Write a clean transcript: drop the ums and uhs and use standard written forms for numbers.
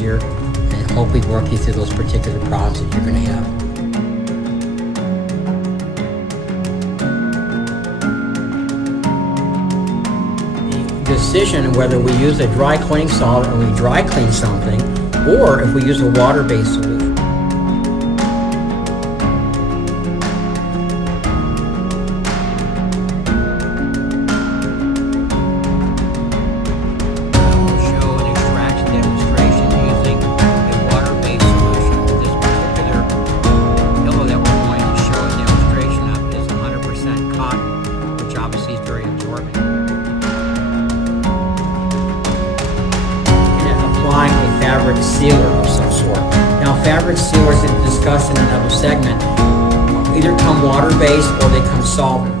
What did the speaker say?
easier and hopefully work you through those particular problems that you're going to have. The decision whether we use a dry cleaning solvent when we dry clean something, or if we use a water-based solution. Fabric sealer of some sort. Now, fabric sealers, as discussed in another segment, either come water-based or they come solvent.